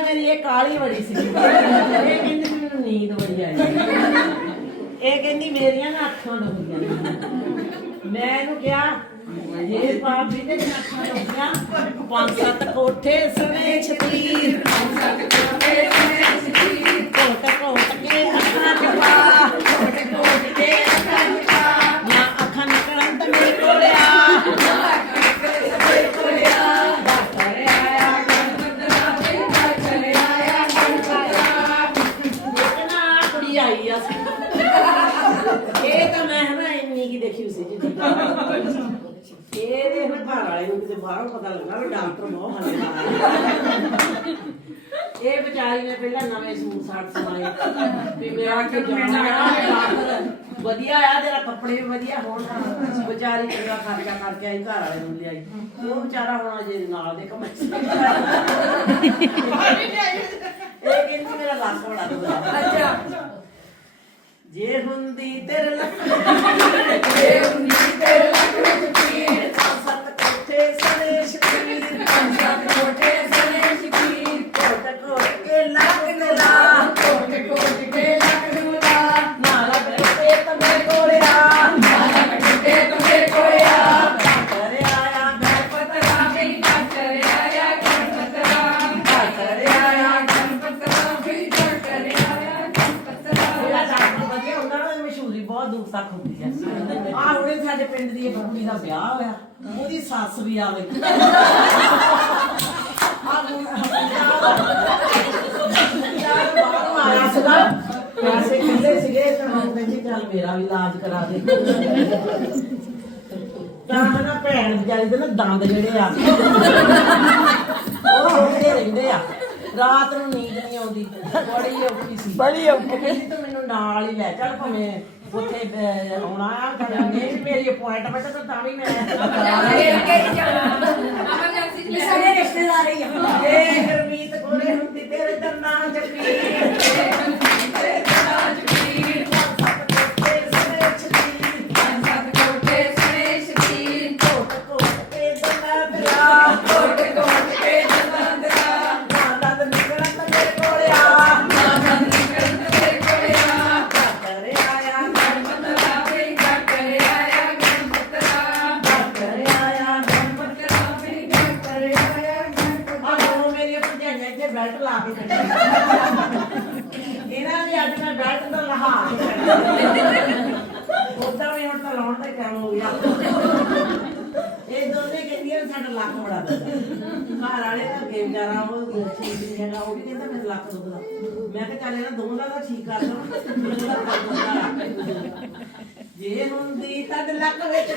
ਮੇਰੇ ਬੜੀ ਸੀ। ਮੈਨੂੰ ਨੀਂਦ ਬੜੀ ਇਹ ਕਹਿੰਦੀ ਮੇਰੀਆਂ ਅੱਖਾਂ ਦੁਖਦੀਆਂ ਮੈਂ ਕਿਹਾ ਇਹ ਭਾਬੀ ਦੇ ਅੱਖਾਂ ਦੁਖੀਆਂ ਪੰਜ ਸੱਤ ਕੋਠੇ ਸਣੇ ਇਹਦੇ ਹੁਣ ਘਰ ਵਾਲੇ ਨੂੰ ਕਿਤੇ ਬਾਹਰੋਂ ਪਤਾ ਲੱਗਾ ਵੀ ਡਾਕਟਰ ਬਹੁਤ ਹਲੇ ਇਹ ਵਿਚਾਰੀ ਨੇ ਪਹਿਲਾਂ ਨਵੇਂ ਸੂਟ ਸਾਟ ਸਵਾਏ। ਵੀ ਮੇਰਾ ਕਿ ਜਾਣਾ ਡਾਕਟਰ ਵਧੀਆ ਆ ਤੇਰਾ ਕੱਪੜੇ ਵੀ ਵਧੀਆ ਹੋਣ ਵਿਚਾਰੀ ਪੂਰਾ ਖਰਚਾ ਕਰਕੇ ਆਈ ਘਰ ਵਾਲੇ ਨੂੰ ਲਿਆਈ। ਉਹ ਵਿਚਾਰਾ ਹੁਣ ਅਜੇ ਨਾਲ ਦੇ ਕਮਾਈ ਇਹ ਕਹਿੰਦੀ ਮੇਰਾ ਲੱਕ ਬੜਾ ਦੁਖਦਾ। ਅੱਛਾ। ਜੇ ਹੁੰਦੀ ਤੇਰੇ ਲੱਕ ਜੇ ਹੁੰਦੀ ਤੱਕ ਹੁੰਦੀ ਹੈ। ਆਹ ਹੁਣੇ ਸਾਡੇ ਪਿੰਡ ਦੀ ਕੁੜੀ ਦਾ ਵਿਆਹ ਹੋਇਆ। ਉਹਦੀ ਸੱਸ ਵੀ ਆਵੇ। ਆਇਆ ਸੀਗਾ ਪੈਸੇ ਕਿੰਨੇ ਸੀਗੇ ਤਾਂ ਮੈਂ ਕਹਿੰਦੀ ਚੱਲ ਮੇਰਾ ਵੀ ਇਲਾਜ ਕਰਾ ਦੇ। ਤਾਂ ਨਾ ਭੈਣ ਵਿਚਾਰੀ ਦੇ ਨਾ ਦੰਦ ਜਿਹੜੇ ਆ ਉਹ ਹੁੰਦੇ ਰਹਿੰਦੇ ਆ। ਰਾਤ ਨੂੰ ਨੀਂਦ ਨਹੀਂ ਆਉਂਦੀ। ਬੜੀ ਔਖੀ ਸੀ। ਬੜੀ ਔਖੀ। ਕਹਿੰਦੀ ਤੂੰ ਮੈਨੂੰ ਨਾਲ ਹੀ ਲੈ ਚੱਲ ਭਾਵੇਂ ਉੱਥੇ ਅਹ, ਆਉਣਾ ਆ ਤਾਂ ਨਹੀਂ ਵੀ ਮੇਰੀ ਅਪਾਇੰਟਮੈਂਟ ਤਾਂ ਤਾਂ ਵੀ ਮੈਂ ਸਾਡੇ ਰਿਸ਼ਤੇਦਾਰ ਹੀ ਆ। ਬੈਲਟ ਲਾ ਕੇ ਬੈਠੀਆਂ ਇਹਨਾਂ ਨੇ ਅੱਜ ਮੈਂ ਬੈਲਟ ਤੋਂ ਲਹਾ ਕੇ ਉਦਾਂ ਵੀ ਹੁਣ ਤਾਂ ਲਾਉਣ ਦਾ ਕੰਮ ਹੋ ਗਿਆ। ਇਹ ਦੋਨੇ ਕਹਿੰਦੀਆਂ ਸਾਡਾ ਲੱਕ ਬੜਾ ਘਰ ਵਾਲੇ ਦਾ ਗੇਮ ਜਾਣਾ ਉਹ ਠੀਕ ਹੈਗਾ, ਉਹ ਵੀ ਕਹਿੰਦਾ ਮੇਰਾ ਲੱਖ ਦੁਖਦਾ। ਮੈਂ ਕਿਹਾ ਚੱਲ ਇਹਨਾਂ ਦੋਵਾਂ ਦਾ ਠੀਕ ਕਰ ਦੋ ਜੇ ਹੁੰਦੀ ਤਦ ਲੱਕ ਵਿੱਚ